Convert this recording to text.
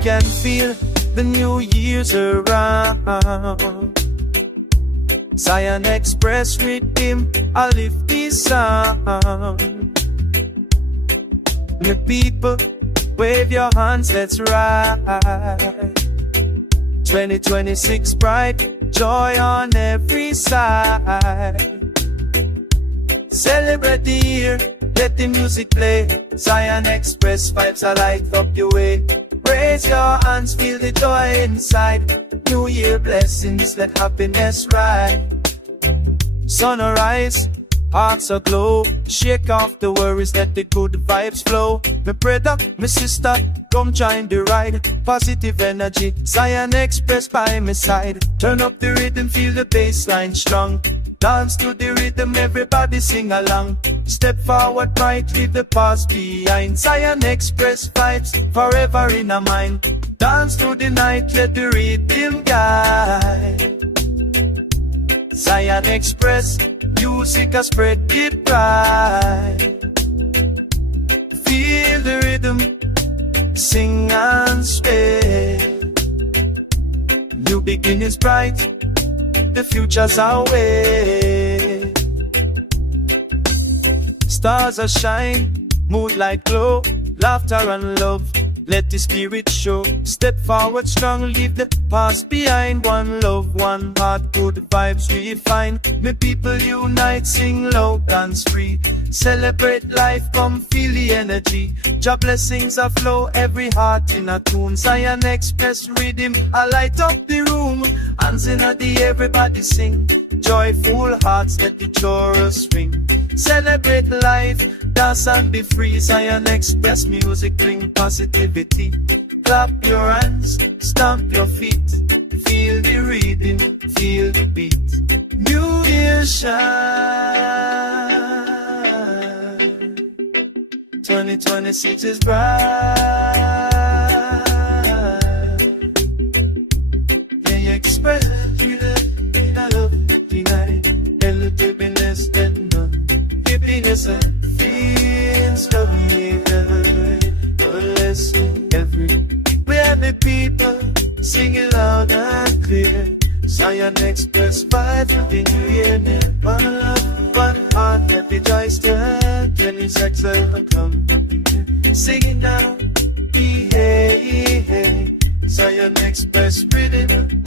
can feel the new year's around. Zion Express rhythm, I lift this sound. The people, wave your hands, let's ride. 2026 bright, joy on every side. Celebrate the year, let the music play. Zion Express vibes, I light up your way. Raise your hands, feel the joy inside. New Year blessings, let happiness ride. Sunrise, hearts aglow. Shake off the worries, let the good vibes flow. My brother, my sister, come join the ride. Positive energy, Zion Express by my side. Turn up the rhythm, feel the bass line strong. Dance to the rhythm, everybody sing along. Step forward, bright, leave the past behind. Zion Express vibes, forever in our mind. Dance through the night, let the rhythm guide. Zion Express, music a spread it bright. Feel the rhythm, sing and sway. New beginnings bright, the future's our way. Stars are shine, moonlight glow, laughter and love, let the spirit show. Step forward strong, leave the past behind. One love, one heart, good vibes we find. May people unite, sing loud, dance free. Celebrate life, come feel the energy. Job blessings are flow, every heart in a tune. Zion Express rhythm, I light up the room. Hands in the air, everybody sing. Joyful hearts, let the chorus ring. Celebrate life, dance and be free. Zion Express music bring positivity. Clap your hands, stamp your feet. Feel the rhythm, feel the beat. New Year shine. 2026 is bright. They express we love tonight. And the happiness and none. Happiness and feels lovely. Oh, listen, we are the people singing loud and clear. Zion Express vibe for the new year. One love, one heart, let the joy stand. 26 ever come. Singing now, hey, hey. Zion Express rhythm,